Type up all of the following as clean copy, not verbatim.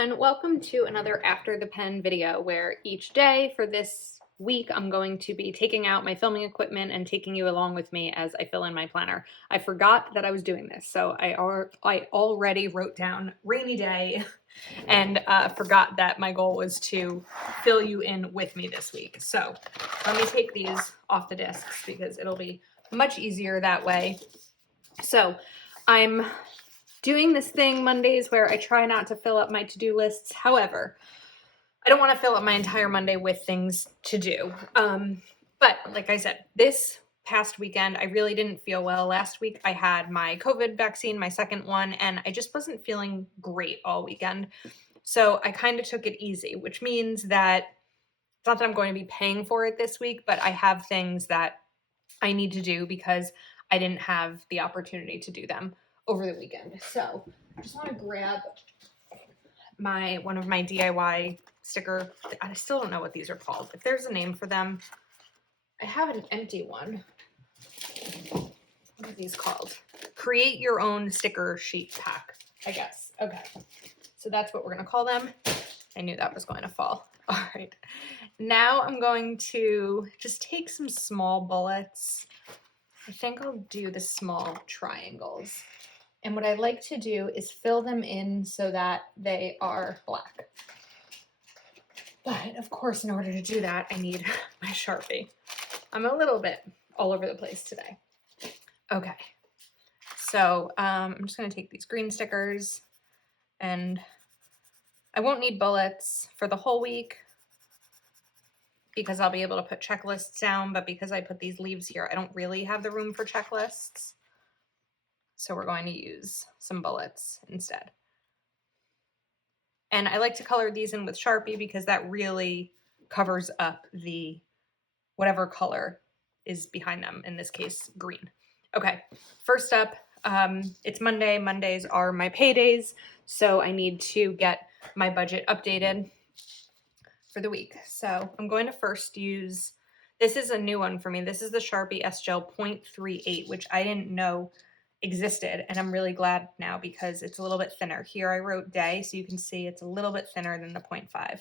everyone, welcome to another After the Pen video where each day for this week I'm going to be taking out my filming equipment and taking you along with me as I fill in my planner. I forgot that I was doing this, so I already wrote down rainy day and forgot that my goal was to fill you in with me this week. So let me take these off the discs because it'll be much easier that way. So I'm doing this thing Mondays where I try not to fill up my to-do lists. However, I don't want to fill up my entire Monday with things to do. But like I said, this past weekend, I really didn't feel well. Last week, I had my COVID vaccine, my second one, and I just wasn't feeling great all weekend. So I kind of took it easy, which means that it's not that I'm going to be paying for it this week, but I have things that I need to do because I didn't have the opportunity to do them over the weekend. So I just want to grab one of my DIY sticker. I still don't know what these are called. If there's a name for them, I have an empty one. What are these called? Create your own sticker sheet pack, I guess. Okay. So that's what we're going to call them. I knew that was going to fall. All right. Now I'm going to just take some small bullets. I think I'll do the small triangles. And what I like to do is fill them in so that they are black. But of course, in order to do that, I need my Sharpie. I'm a little bit all over the place today. Okay, so I'm just gonna take these green stickers, and I won't need bullets for the whole week because I'll be able to put checklists down, but because I put these leaves here, I don't really have the room for checklists. So we're going to use some bullets instead. And I like to color these in with Sharpie because that really covers up the whatever color is behind them, in this case, green. Okay, first up, it's Monday. Mondays are my paydays, so I need to get my budget updated for the week. So I'm going to first use, this is a new one for me. This is the Sharpie S-Gel 0.38, which I didn't know existed, and I'm really glad now because it's a little bit thinner. Here I wrote day, so you can see it's a little bit thinner than the 0.5.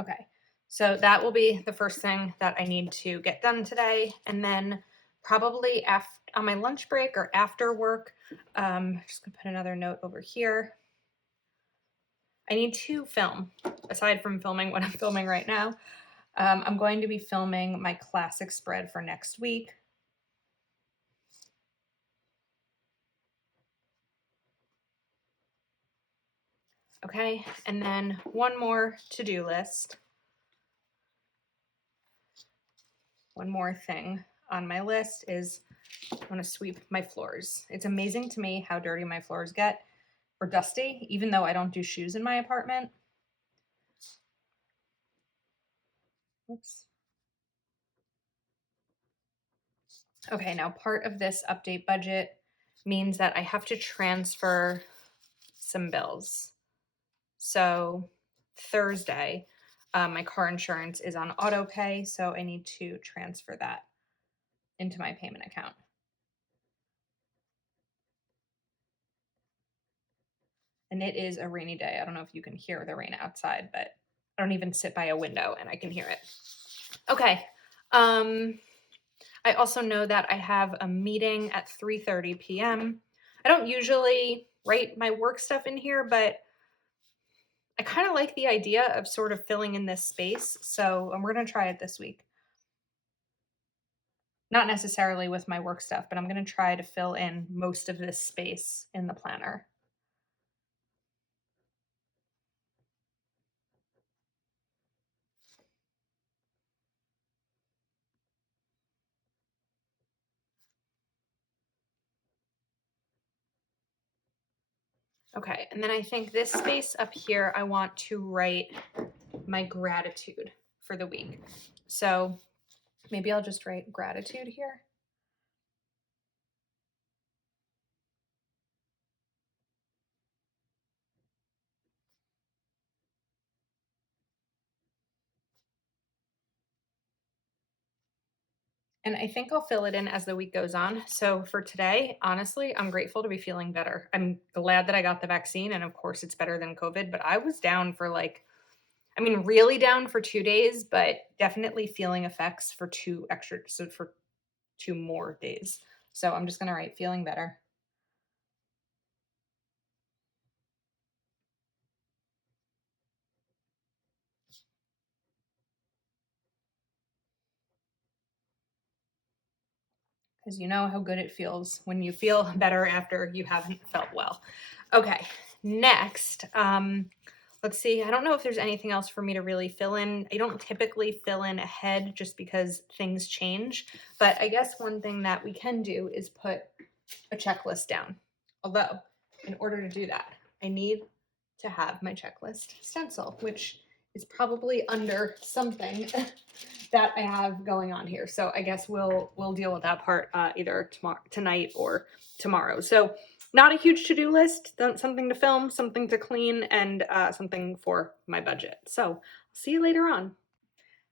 Okay, so that will be the first thing that I need to get done today. And then probably after, on my lunch break or after work, just gonna put another note over here. I need to film, aside from filming what I'm filming right now. I'm going to be filming my classic spread for next week. Okay, and then one more to-do list. One more thing on my list is I want to sweep my floors. It's amazing to me how dirty my floors get, or dusty, even though I don't do shoes in my apartment. Oops. Okay, now part of this update budget means that I have to transfer some bills. So Thursday, my car insurance is on auto pay, so I need to transfer that into my payment account. And it is a rainy day. I don't know if you can hear the rain outside, but I don't even sit by a window and I can hear it. Okay. I also know that I have a meeting at 3:30 p.m. I don't usually write my work stuff in here, but I kind of like the idea of sort of filling in this space. So we're going to try it this week. Not necessarily with my work stuff, but I'm going to try to fill in most of this space in the planner. Okay, and then I think this space up here, I want to write my gratitude for the week. So maybe I'll just write gratitude here. And I think I'll fill it in as the week goes on. So for today, honestly, I'm grateful to be feeling better. I'm glad that I got the vaccine. And of course, it's better than COVID, but I was down for like, I mean, really down for 2 days, but definitely feeling effects for so for 2 more days. So I'm just going to write feeling better. Because you know how good it feels when you feel better after you haven't felt well. Okay, next, let's see. I don't know if there's anything else for me to really fill in. I don't typically fill in ahead just because things change, but I guess one thing that we can do is put a checklist down. Although, in order to do that, I need to have my checklist stencil, which is probably under something that I have going on here. So I guess we'll deal with that part either tonight or tomorrow. So not a huge to-do list, something to film, something to clean, and something for my budget. So see you later on.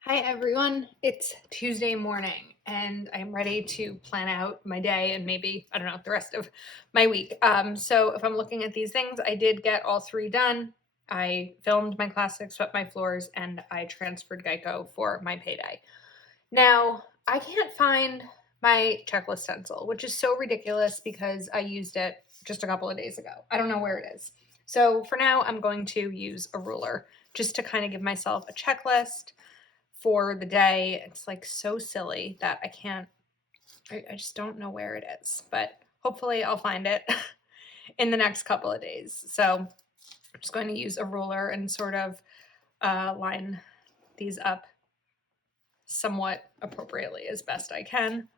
Hi everyone, it's Tuesday morning and I'm ready to plan out my day and maybe, I don't know, the rest of my week. So if I'm looking at these things, I did get all 3 done. I filmed my classic, swept my floors, and I transferred Geico for my payday. Now, I can't find my checklist stencil, which is so ridiculous because I used it just a couple of days ago. I don't know where it is. So for now, I'm going to use a ruler just to kind of give myself a checklist for the day. It's like so silly that I just don't know where it is, but hopefully I'll find it in the next couple of days. So I'm just going to use a ruler and sort of line these up somewhat appropriately as best I can.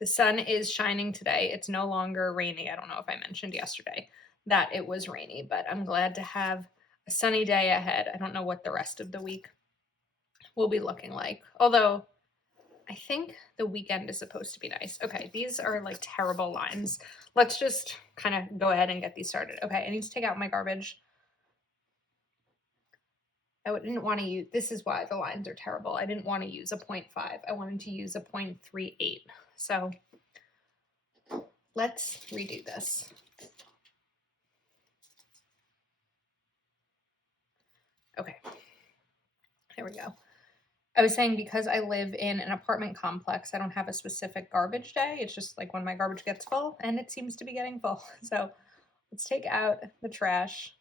The sun is shining today. It's no longer rainy. I don't know if I mentioned yesterday that it was rainy, but I'm glad to have a sunny day ahead. I don't know what the rest of the week will be looking like. Although I think the weekend is supposed to be nice. Okay, these are like terrible lines. Let's just kind of go ahead and get these started. Okay, I need to take out my garbage. I didn't want to use, this is why the lines are terrible. I didn't want to use a 0.5. I wanted to use a 0.38. So let's redo this. Okay, there we go. I was saying because I live in an apartment complex, I don't have a specific garbage day. It's just like when my garbage gets full, and it seems to be getting full. So let's take out the trash.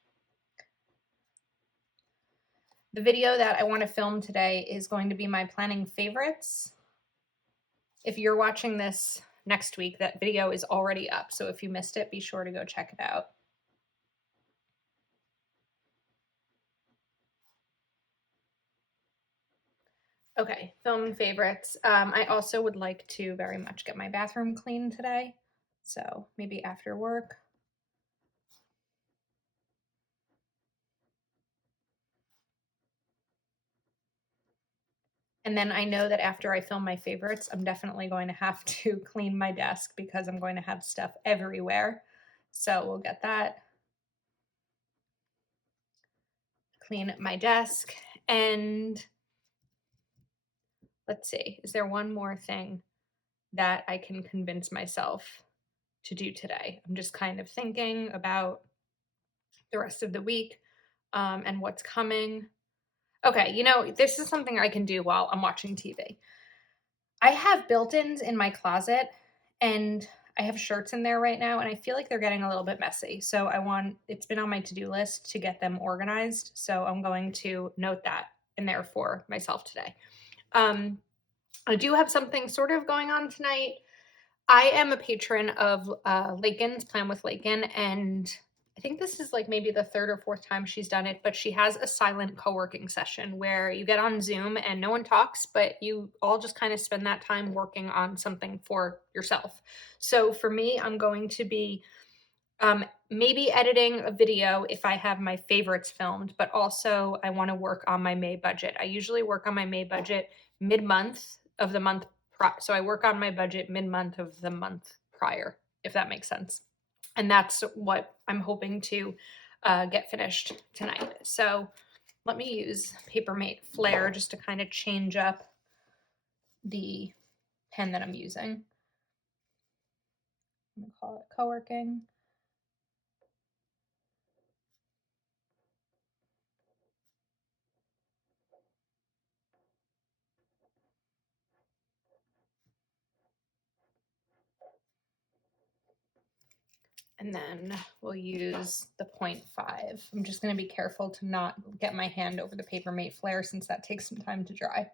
The video that I want to film today is going to be my planning favorites. If you're watching this next week, that video is already up. So if you missed it, be sure to go check it out. Okay, film favorites. I also would like to very much get my bathroom clean today. So maybe after work. And then I know that after I film my favorites, I'm definitely going to have to clean my desk because I'm going to have stuff everywhere. So we'll get that. Clean my desk. And let's see, is there one more thing that I can convince myself to do today? I'm just kind of thinking about the rest of the week and what's coming. Okay, you know, this is something I can do while I'm watching TV. I have built-ins in my closet and I have shirts in there right now and I feel like they're getting a little bit messy. So it's been on my to-do list to get them organized. So I'm going to note that in there for myself today. I do have something sort of going on tonight. I am a patron of Lakin's Plan with Lakin, and I think this is like maybe the 3rd or 4th time she's done it, but she has a silent co-working session where you get on Zoom and no one talks, but you all just kind of spend that time working on something for yourself. So for me, I'm going to be maybe editing a video if I have my favorites filmed, but also I want to work on my May budget. I usually work on my May budget mid-month of the month. So I work on my budget mid-month of the month prior, if that makes sense. And that's what I'm hoping to get finished tonight. So Let me use Papermate Flare just to kind of change up the pen that I'm using. I'm gonna call it co-working. And then we'll use the 0.5. I'm just going to be careful to not get my hand over the Papermate Flare since that takes some time to dry.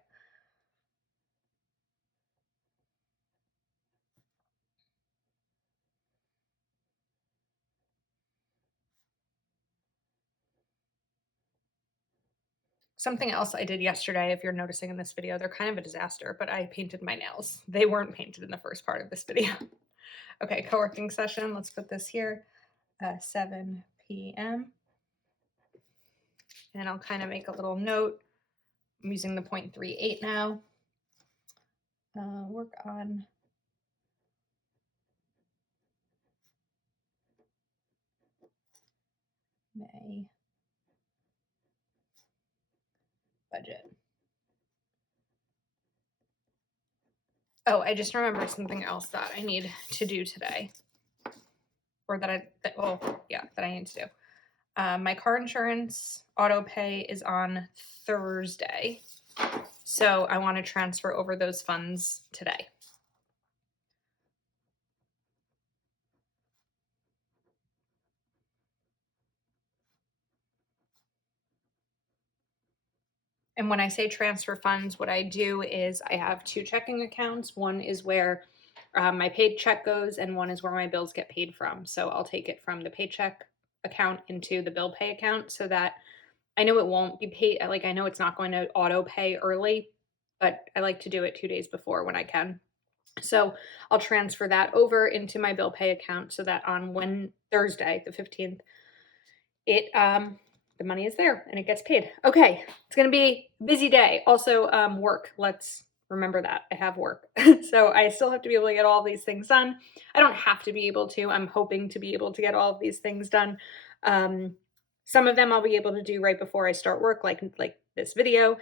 Something else I did yesterday, if you're noticing in this video, they're kind of a disaster, but I painted my nails. They weren't painted in the first part of this video. Okay, co-working session. Let's put this here, 7 p.m. And I'll kind of make a little note. I'm using the 0.38 now. Work on May budget. Oh, I just remembered something else that I need to do today. Or that I need to do. My car insurance auto pay is on Thursday. So I want to transfer over those funds today. And when I say transfer funds, what I do is I have 2 checking accounts. One is where my paycheck goes, and one is where my bills get paid from. So I'll take it from the paycheck account into the bill pay account so that I know it won't be paid. Like, I know it's not going to auto pay early, but I like to do it 2 days before when I can. So I'll transfer that over into my bill pay account so that on Thursday, the 15th, it the money is there and it gets paid. Okay, it's gonna be a busy day. Also, work. Let's remember that I have work. So I still have to be able to get all these things done. I don't have to be able to. I'm hoping to be able to get all of these things done. Some of them I'll be able to do right before I start work, like this video,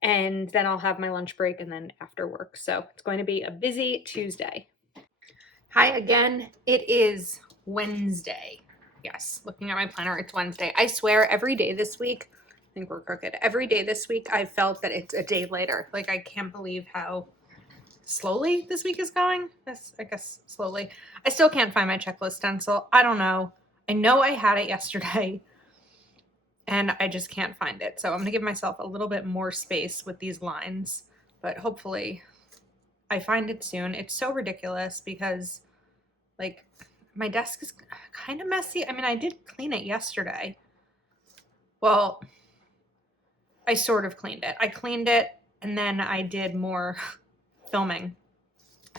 and then I'll have my lunch break and then after work. So it's going to be a busy Tuesday. Hi again. It is Wednesday. Yes, looking at my planner, it's Wednesday. I swear every day this week, I think we're crooked. Every day this week, I felt that it's a day later. Like, I can't believe how slowly this week is going. I guess slowly. I still can't find my checklist stencil. I don't know. I know I had it yesterday and I just can't find it. So I'm gonna give myself a little bit more space with these lines, but hopefully I find it soon. It's so ridiculous because, like, my desk is kind of messy. I mean, I did clean it yesterday. Well, I sort of cleaned it. I cleaned it and then I did more filming.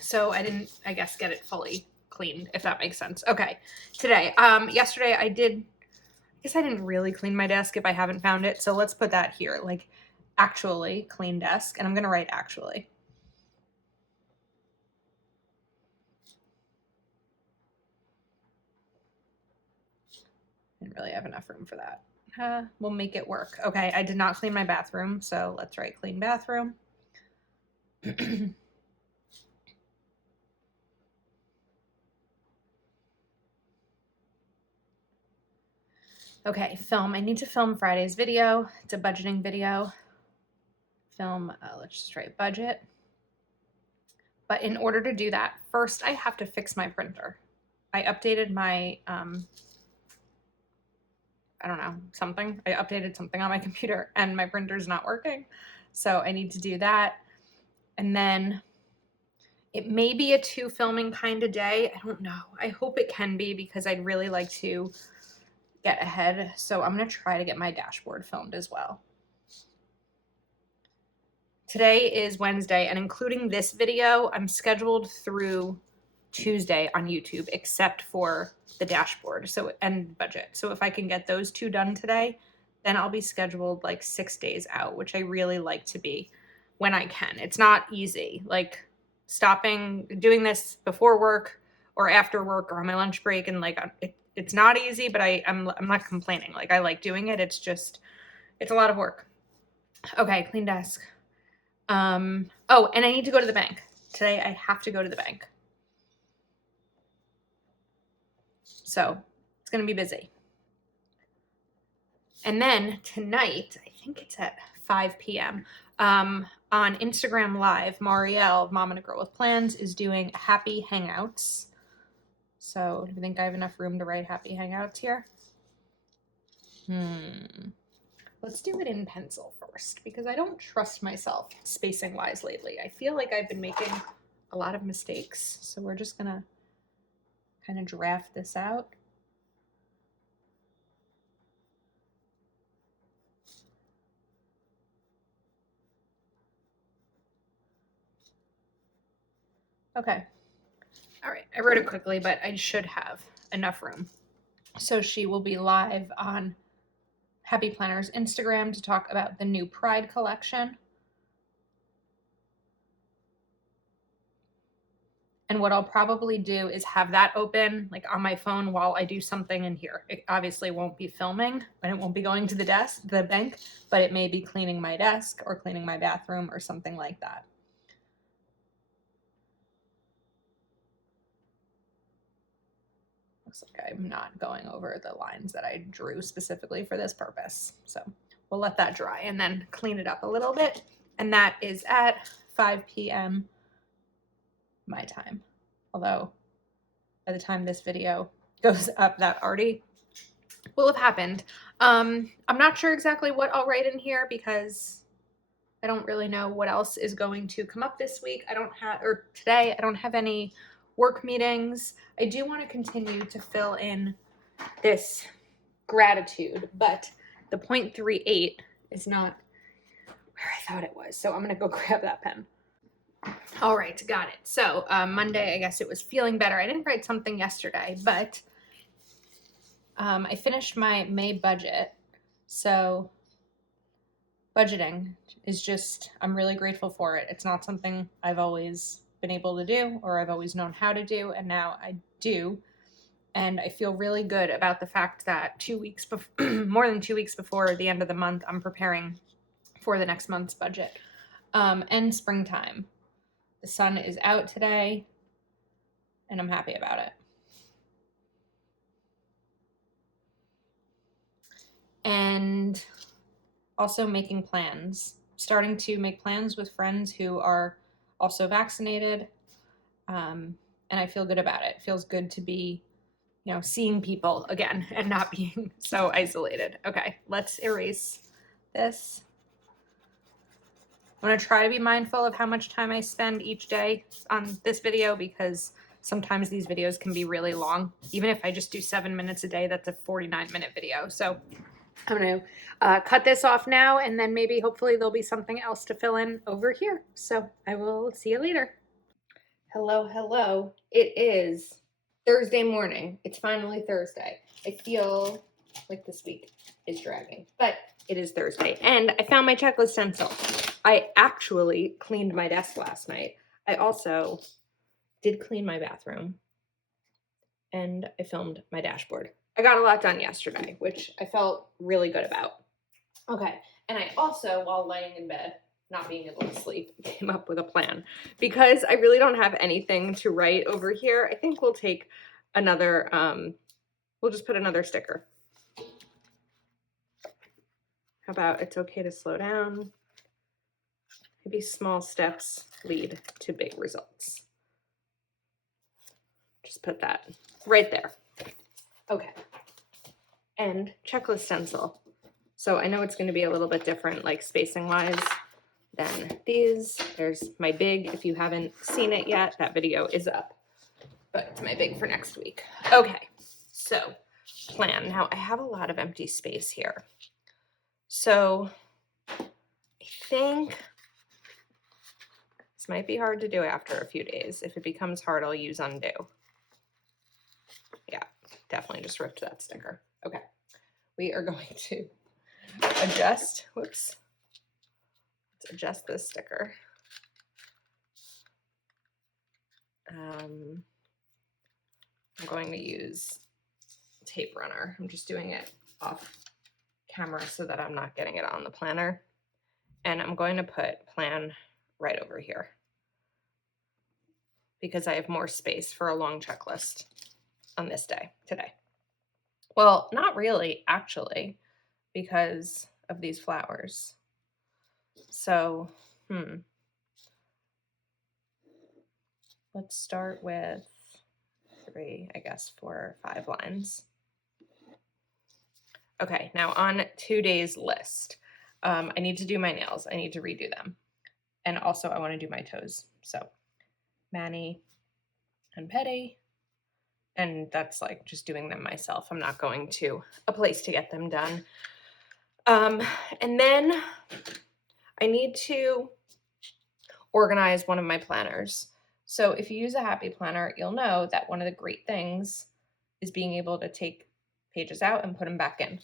So I didn't, I guess, get it fully cleaned, if that makes sense. Okay, today, yesterday I guess I didn't really clean my desk if I haven't found it. So let's put that here, like, actually clean desk. And I'm gonna write actually. Didn't really have enough room for that. We'll make it work. Okay, I did not clean my bathroom, so let's write clean bathroom. Okay, film. I need to film Friday's video. It's a budgeting video. Film, let's just write budget. But in order to do that, first I have to fix my printer. I updated my, I don't know, something. I updated something on my computer and my printer's not working. So I need to do that. And then it may be a 2 filming kind of day. I don't know. I hope it can be because I'd really like to get ahead. So I'm going to try to get my dashboard filmed as well. Today is Wednesday, and including this video, I'm scheduled through Tuesday on YouTube, except for the dashboard and budget. So if I can get those 2 done today, then I'll be scheduled like 6 days out, which I really like to be when I can. It's not easy. Like, doing this before work or after work or on my lunch break, and like it's not easy, but I'm not complaining. Like, I like doing it. It's just It's a lot of work. Okay, clean desk. Oh, and I need to go to the bank. Today I have to go to the bank. So it's going to be busy. And then tonight, I think it's at 5 p.m. On Instagram Live, Marielle, Mom and a Girl with Plans, is doing Happy Hangouts. So do you think I have enough room to write Happy Hangouts here? Let's do it in pencil first, because I don't trust myself spacing wise lately. I feel like I've been making a lot of mistakes. So we're just gonna kind of draft this out. Okay. All right. I wrote it quickly, but I should have enough room. So she will be live on Happy Planner's Instagram to talk about the new Pride collection. And what I'll probably do is have that open like on my phone while I do something in here. It obviously won't be filming and it won't be going to the bank, but it may be cleaning my desk or cleaning my bathroom or something like that. Looks like I'm not going over the lines that I drew specifically for this purpose. So we'll let that dry and then clean it up a little bit. And that is at 5 p.m. my time. Although by the time this video goes up, that already will have happened. I'm not sure exactly what I'll write in here because I don't really know what else is going to come up this week. Today, I don't have any work meetings. I do want to continue to fill in this gratitude, but the 0.38 is not where I thought it was. So I'm going to go grab that pen. All right, got it. So Monday, I guess it was feeling better. I didn't write something yesterday, but I finished my May budget. So budgeting is just, I'm really grateful for it. It's not something I've always been able to do or I've always known how to do, and now I do. And I feel really good about the fact that 2 weeks more than 2 weeks before the end of the month, I'm preparing for the next month's budget. And springtime. The sun is out today, and I'm happy about it. And also making plans, starting to make plans with friends who are also vaccinated. And I feel good about it. It feels good to be, seeing people again and not being so isolated. Okay, let's erase this. I'm going to try to be mindful of how much time I spend each day on this video because sometimes these videos can be really long. Even if I just do 7 minutes a day, that's a 49-minute video. So I'm going to cut this off now, and then maybe hopefully there'll be something else to fill in over here. So I will see you later. Hello. It is Thursday morning. It's finally Thursday. I feel like this week is dragging, but it is Thursday. And I found my checklist stencil. I actually cleaned my desk last night. I also did clean my bathroom, and I filmed my dashboard. I got a lot done yesterday, which I felt really good about. Okay, and I also, while laying in bed, not being able to sleep, came up with a plan. Because I really don't have anything to write over here, I think we'll take another, we'll just put another sticker. How about it's okay to slow down? Maybe small steps lead to big results. Just put that right there. Okay. And checklist stencil. So I know it's going to be a little bit different, like spacing wise, than these. There's my big. If you haven't seen it yet, that video is up. But it's my big for next week. Okay. So plan. Now I have a lot of empty space here. So I think this might be hard to do after a few days. If it becomes hard, I'll use undo. Yeah, definitely just ripped that sticker. Okay. We are going to adjust. Whoops. Let's adjust this sticker. I'm going to use tape runner. I'm just doing it off camera so that I'm not getting it on the planner. And I'm going to put plan right over here because I have more space for a long checklist on this day today. Well, not really, actually, because of these flowers. So, let's start with 3, I guess 4 or 5 lines. Okay, now on today's list, I need to do my nails. I need to redo them. And also I want to do my toes. So mani and pedi. And that's like just doing them myself. I'm not going to a place to get them done. And then I need to organize one of my planners. So if you use a Happy Planner, you'll know that one of the great things is being able to take pages out and put them back in.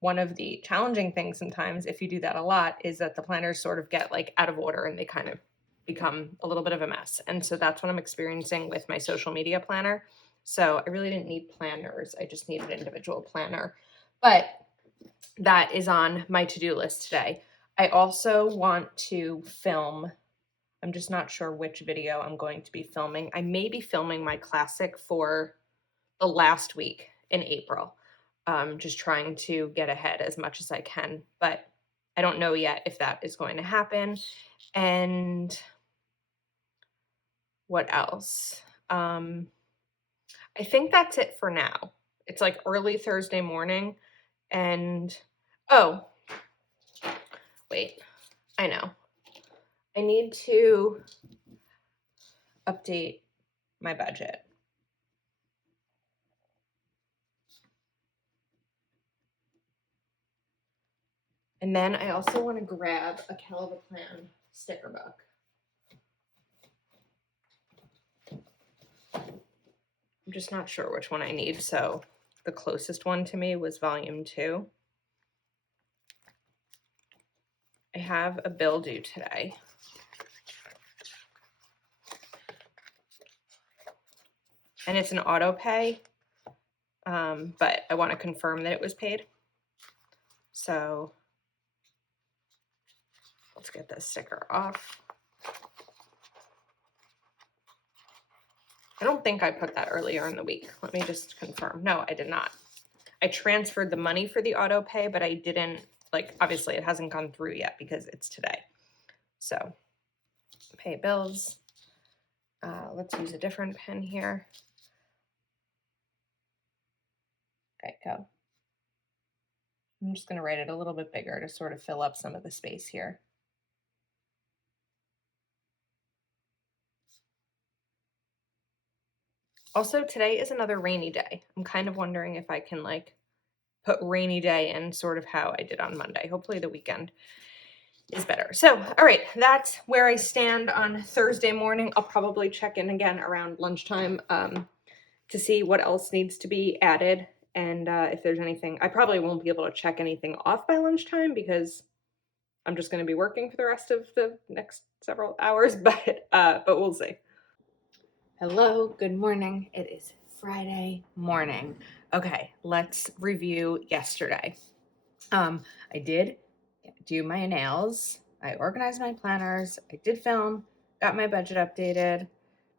One of the challenging things sometimes, if you do that a lot, is that the planners sort of get like out of order and they kind of become a little bit of a mess. And so that's what I'm experiencing with my social media planner. So I really didn't need planners. I just needed an individual planner. But that is on my to-do list today. I also want to film. I'm just not sure which video I'm going to be filming. I may be filming my classic for the last week in April. Just trying to get ahead as much as I can, but I don't know yet if that is going to happen. And what else? I think that's it for now. It's like early Thursday morning, and oh, wait, I know. I need to update my budget. And then I also want to grab a Calva Plan sticker book. I'm just not sure which one I need, so the closest one to me was volume 2. I have a bill due today. And it's an auto pay, but I want to confirm that it was paid. So let's get this sticker off. I don't think I put that earlier in the week. Let me just confirm. No, I did not. I transferred the money for the auto pay, but I didn't, like, obviously it hasn't gone through yet because it's today. So pay bills. Let's use a different pen here. Okay, go. I'm just going to write it a little bit bigger to sort of fill up some of the space here. Also, today is another rainy day. I'm kind of wondering if I can like put rainy day in sort of how I did on Monday. Hopefully the weekend is better. So, all right, that's where I stand on Thursday morning. I'll probably check in again around lunchtime to see what else needs to be added. And if there's anything, I probably won't be able to check anything off by lunchtime because I'm just going to be working for the rest of the next several hours, but we'll see. Hello, good morning. It is Friday morning. Okay, let's review yesterday. I did do my nails. I organized my planners. I did film, got my budget updated,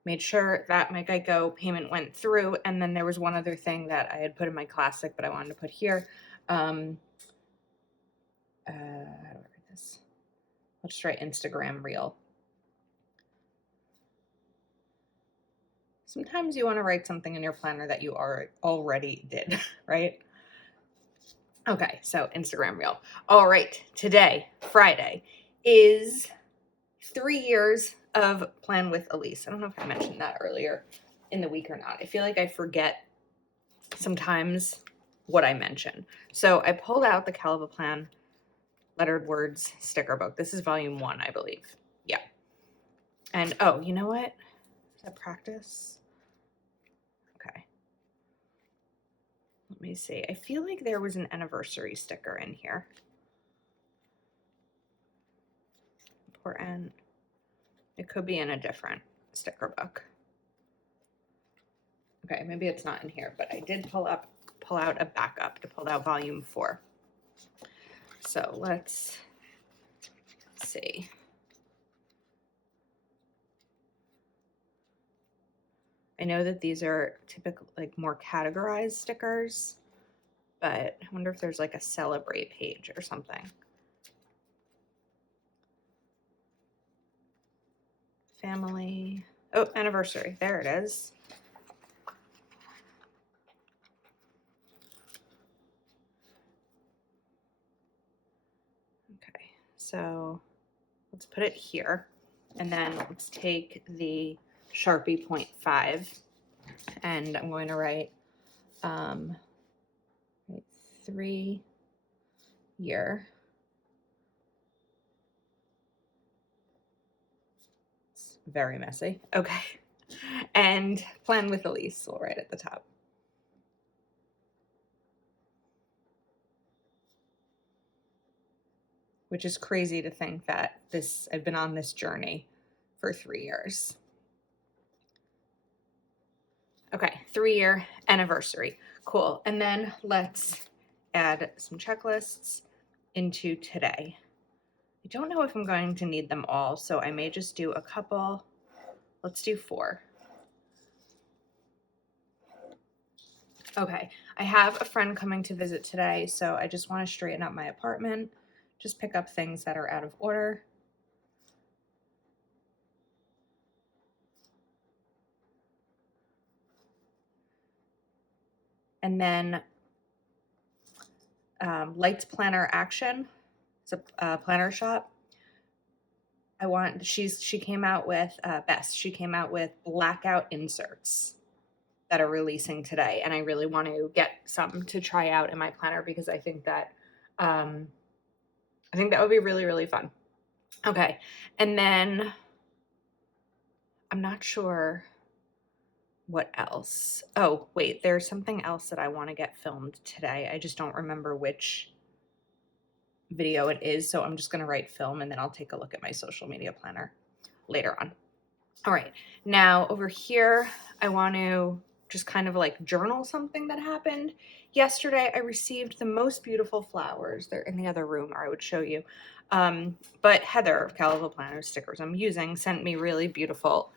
made sure that my Geico payment went through, and then there was one other thing that I had put in my classic, but I wanted to put here. How do I write this? Let's try Instagram Reel. Sometimes you want to write something in your planner that you already did, right? Okay, so Instagram Reel. All right, today, Friday, is 3 years of Plan with Elise. I don't know if I mentioned that earlier in the week or not. I feel like I forget sometimes what I mention. So I pulled out the Calva Plan Lettered Words sticker book. This is volume 1, I believe. Yeah. And oh, you know what? Is that practice? Okay. Let me see. I feel like there was an anniversary sticker in here. Important. It could be in a different sticker book. Okay, maybe it's not in here, but I did pull pull out a backup, to pull out volume 4. So let's see. I know that these are typical, like more categorized stickers, but I wonder if there's like a celebrate page or something. Family. Oh, anniversary. There it is. Okay, so let's put it here. And then let's take the Sharpie 0.5 and I'm going to write 3 year. It's very messy. Okay. And plan with Elise, we'll write at the top. Which is crazy to think that I've been on this journey for 3 years. Okay, 3-year anniversary. Cool. And then let's add some checklists into today. I don't know if I'm going to need them all, so I may just do a couple. Let's do 4. Okay, I have a friend coming to visit today, so I just want to straighten up my apartment, just pick up things that are out of order. And then Lights Planner Action. It's a planner shop. She came out with Best. She came out with blackout inserts that are releasing today, and I really want to get some to try out in my planner because I think that would be really, really fun. Okay, and then I'm not sure what else. Oh, wait, there's something else that I want to get filmed today. I just don't remember which video it is, so I'm just going to write film and then I'll take a look at my social media planner later on. All right, now over here, I want to just kind of like journal something that happened. Yesterday, I received the most beautiful flowers. They're in the other room, or I would show you. But Heather of Calico Planner stickers I'm using sent me really beautiful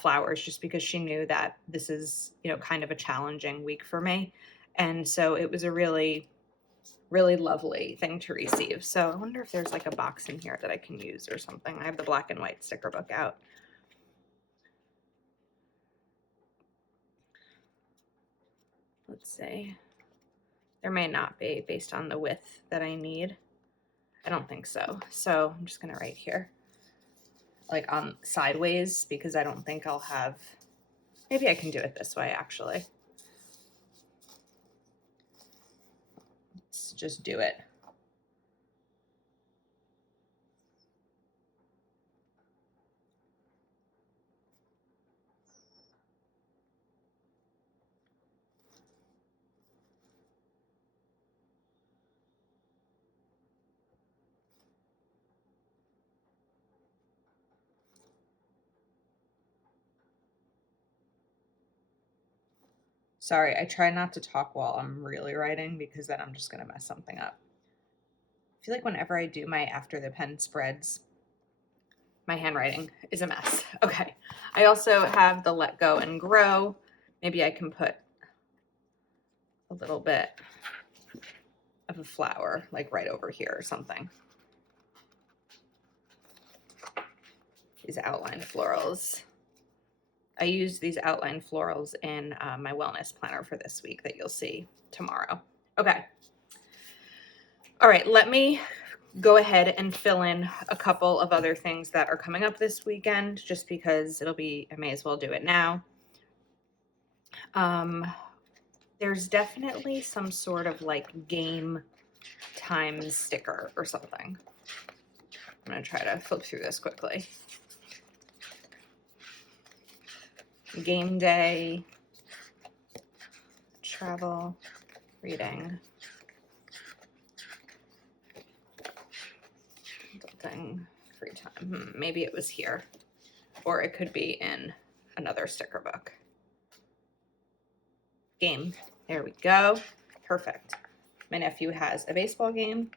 flowers just because she knew that this is, kind of a challenging week for me. And so it was a really, really lovely thing to receive. So I wonder if there's like a box in here that I can use or something. I have the black and white sticker book out. Let's see. There may not be based on the width that I need. I don't think so. So I'm just going to write here, like on sideways, because I don't think I'll have, maybe I can do it this way actually. Let's just do it. Sorry, I try not to talk while I'm really writing because then I'm just going to mess something up. I feel like whenever I do my after the pen spreads, my handwriting is a mess. Okay. I also have the Let Go and Grow. Maybe I can put a little bit of a flower like right over here or something. These outline florals. I use these outline florals in my wellness planner for this week that you'll see tomorrow. Okay. All right, let me go ahead and fill in a couple of other things that are coming up this weekend just because I may as well do it now. There's definitely some sort of like game time sticker or something. I'm going to try to flip through this quickly. Game day, travel, reading, adulting, free time. Maybe it was here, or it could be in another sticker book. Game, There we go. Perfect. My nephew has a baseball game.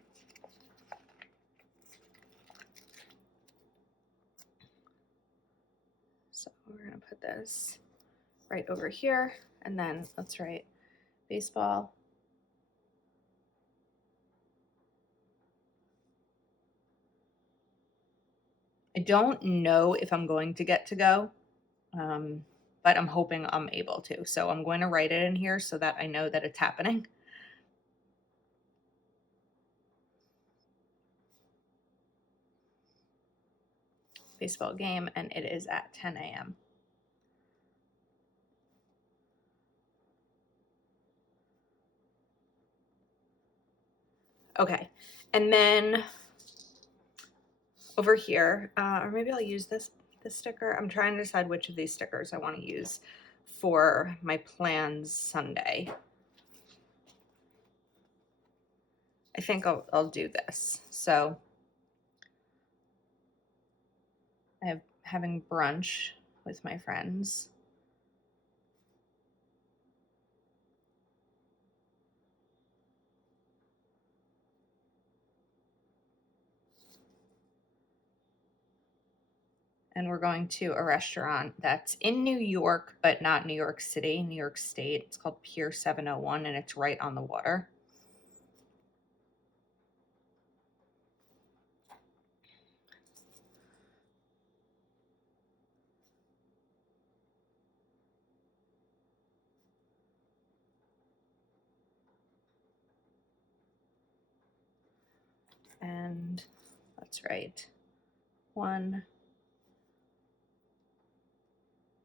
So we're going to put this right over here, and then let's write baseball. I don't know if I'm going to get to go, but I'm hoping I'm able to. So I'm going to write it in here so that I know that it's happening. Baseball game, and it is at 10 a.m. Okay, and then over here, or maybe I'll use this sticker. I'm trying to decide which of these stickers I want to use for my plans Sunday. I think I'll do this. So I have having brunch with my friends. And we're going to a restaurant that's in New York, but not New York City, New York State. It's called Pier 701, and it's right on the water. And let's write 1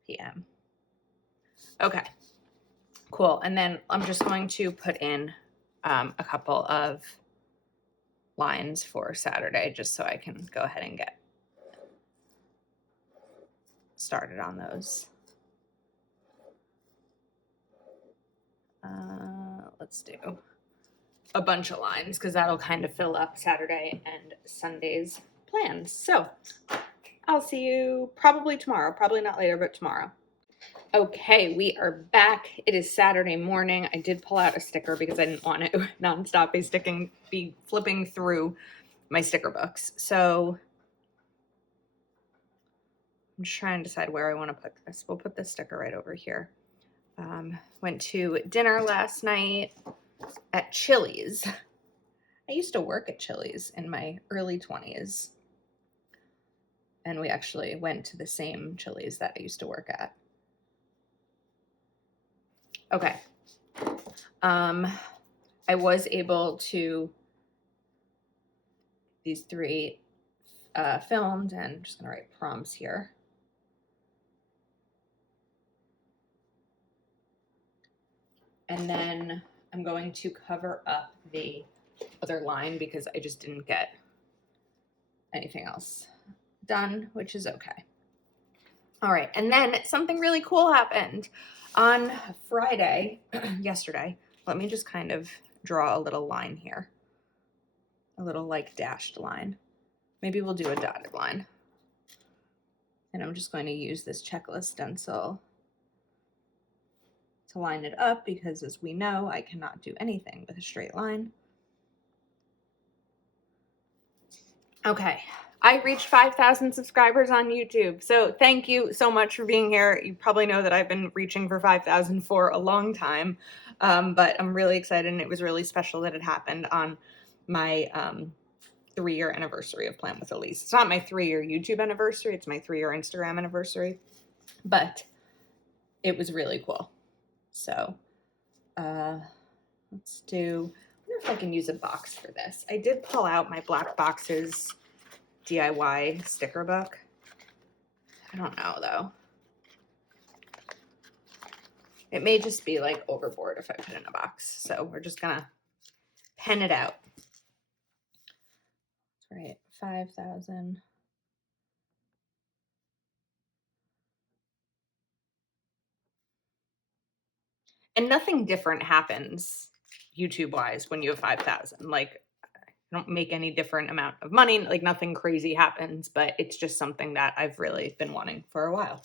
p.m. Okay, cool. And then I'm just going to put in a couple of lines for Saturday just so I can go ahead and get started on those. Let's do a bunch of lines because that'll kind of fill up Saturday and Sunday's plans. So I'll see you probably tomorrow, probably not later, but tomorrow. Okay, we are back. It is Saturday morning. I did pull out a sticker because I didn't want to nonstop be flipping through my sticker books. So I'm just trying to decide where I want to put this. We'll put this sticker right over here. Went to dinner last night at Chili's. I used to work at Chili's in my early 20s. And we actually went to the same Chili's that I used to work at. Okay. I was able to these 3 filmed, and I'm just gonna write prompts here. And then I'm going to cover up the other line because I just didn't get anything else done, which is okay. All right, and then something really cool happened on Friday, yesterday. Let me just kind of draw a little line here, a little like dashed line. Maybe we'll do a dotted line. And I'm just going to use this checklist stencil to line it up because, as we know, I cannot do anything with a straight line. Okay, I reached 5,000 subscribers on YouTube. So thank you so much for being here. You probably know that I've been reaching for 5,000 for a long time, but I'm really excited, and it was really special that it happened on my 3-year anniversary of Plan with Elise. It's not my 3-year YouTube anniversary, it's my 3-year Instagram anniversary, but it was really cool. So let's do, I wonder if I can use a box for this. I did pull out my Black Boxes DIY sticker book. I don't know though. It may just be like overboard if I put it in a box. So we're just gonna pen it out. That's right, 5,000. And nothing different happens YouTube wise when you have 5,000. Like, I don't make any different amount of money, like nothing crazy happens, but it's just something that I've really been wanting for a while.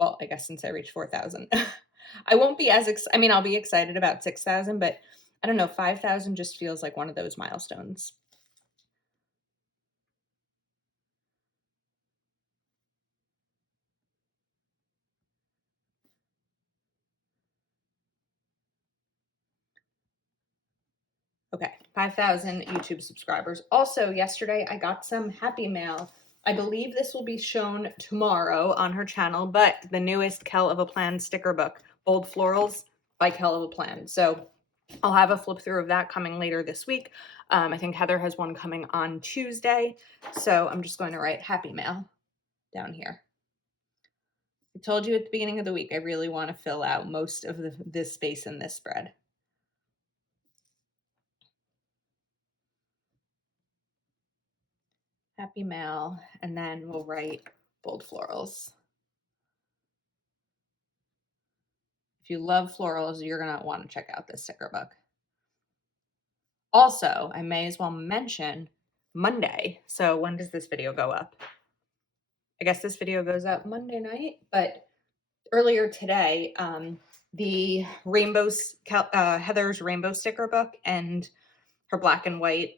Well, I guess since I reached 4,000. I won't be I mean, I'll be excited about 6,000, but I don't know, 5,000 just feels like one of those milestones. Okay, 5,000 YouTube subscribers. Also, yesterday I got some Happy Mail. I believe this will be shown tomorrow on her channel, but the newest Kel of a Plan sticker book, Bold Florals by Kel of a Plan. So I'll have a flip through of that coming later this week. I think Heather has one coming on Tuesday. So I'm just going to write Happy Mail down here. I told you at the beginning of the week, I really want to fill out most of this space in this spread. Happy Mail, and then we'll write Bold Florals. If you love florals, you're going to want to check out this sticker book. Also, I may as well mention Monday. So when does this video go up? I guess this video goes up Monday night, but earlier today, the Heather's rainbow sticker book and her black and white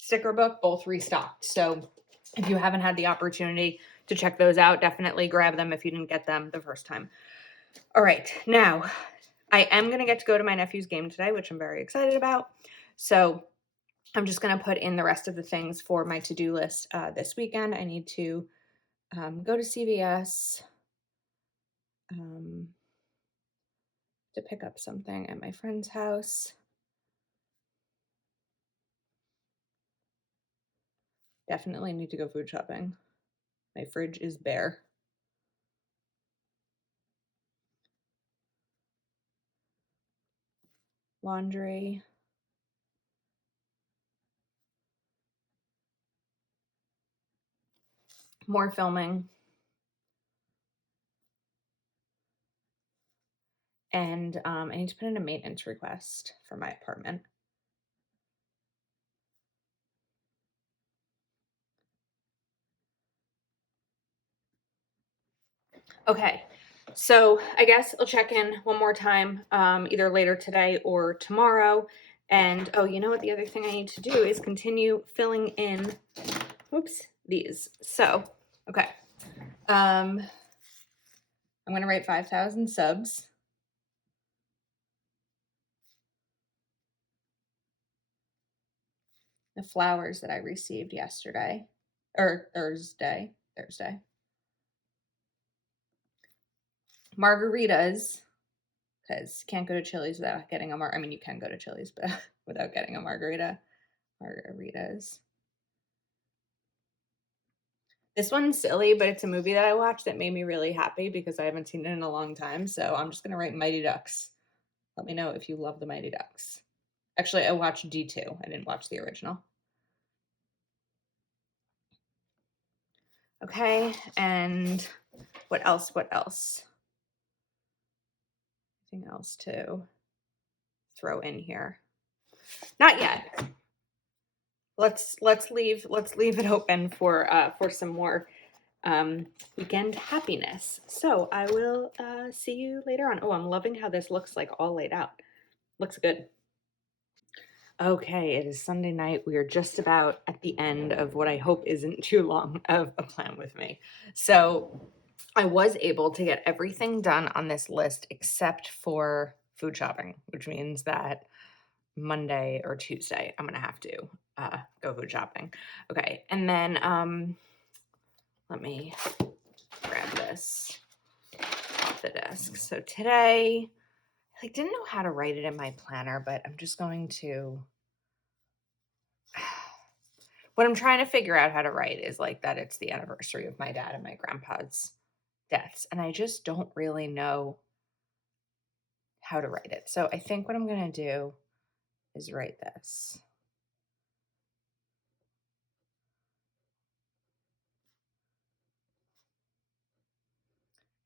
sticker book both restocked. So if you haven't had the opportunity to check those out, definitely grab them if you didn't get them the first time. All right, now I am going to get to go to my nephew's game today, which I'm very excited about. So I'm just going to put in the rest of the things for my to-do list this weekend. I need to go to CVS to pick up something at my friend's house. Definitely need to go food shopping. My fridge is bare. Laundry. More filming. And I need to put in a maintenance request for my apartment. Okay, so I guess I'll check in one more time, either later today or tomorrow. And oh, you know what? The other thing I need to do is continue filling in, these. So, okay. I'm going to write 5,000 subs. The flowers that I received yesterday, or Thursday. Margaritas, because can't go to Chili's without getting a I mean, you can go to Chili's, but without getting a margarita. Margaritas. This one's silly, but it's a movie that I watched that made me really happy because I haven't seen it in a long time. So I'm just going to write Mighty Ducks. Let me know if you love the Mighty Ducks. Actually, I watched D2. I didn't watch the original. Okay, and what else? Anything else to throw in here? Not yet. Let's leave it open for some more weekend happiness. So I will see you later on. Oh, I'm loving how this looks like all laid out. Looks good. Okay, it is Sunday night. We are just about at the end of what I hope isn't too long of a plan with me. So I was able to get everything done on this list except for food shopping, which means that Monday or Tuesday I'm gonna have to go food shopping. Okay, and then let me grab this off the desk. So today, I didn't know how to write it in my planner, but I'm just going to. What I'm trying to figure out how to write is like that it's the anniversary of my dad and my grandpa's deaths, and I just don't really know how to write it. So I think what I'm going to do is write this.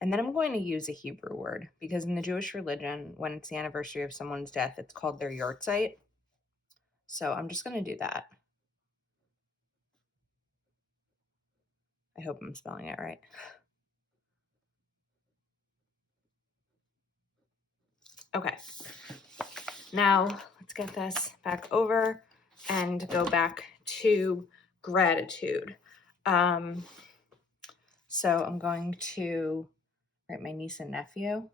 And then I'm going to use a Hebrew word because in the Jewish religion, when it's the anniversary of someone's death, it's called their yortzeit. So I'm just going to do that. I hope I'm spelling it right. Okay. Now let's get this back over and go back to gratitude. So I'm going to write my niece and nephew.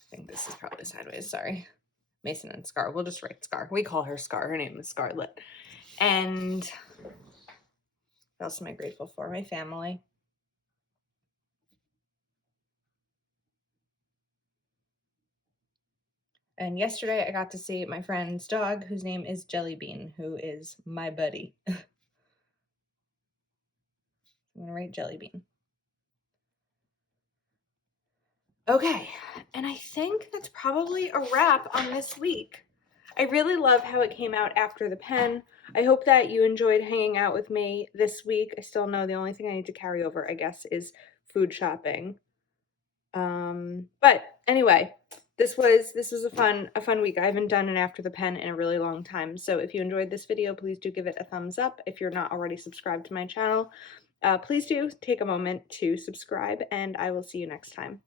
I think this is probably sideways, sorry. Mason and Scar. We'll just write Scar. We call her Scar. Her name is Scarlet. And what else am I grateful for? My family. And yesterday I got to see my friend's dog, whose name is Jellybean, who is my buddy. I'm gonna write Jellybean. Okay, and I think that's probably a wrap on this week. I really love how it came out after the pen. I hope that you enjoyed hanging out with me this week. I still know the only thing I need to carry over, I guess, is food shopping. But anyway, this was a fun week. I haven't done an after the pen in a really long time. So if you enjoyed this video, please do give it a thumbs up. If you're not already subscribed to my channel, please do take a moment to subscribe, and I will see you next time.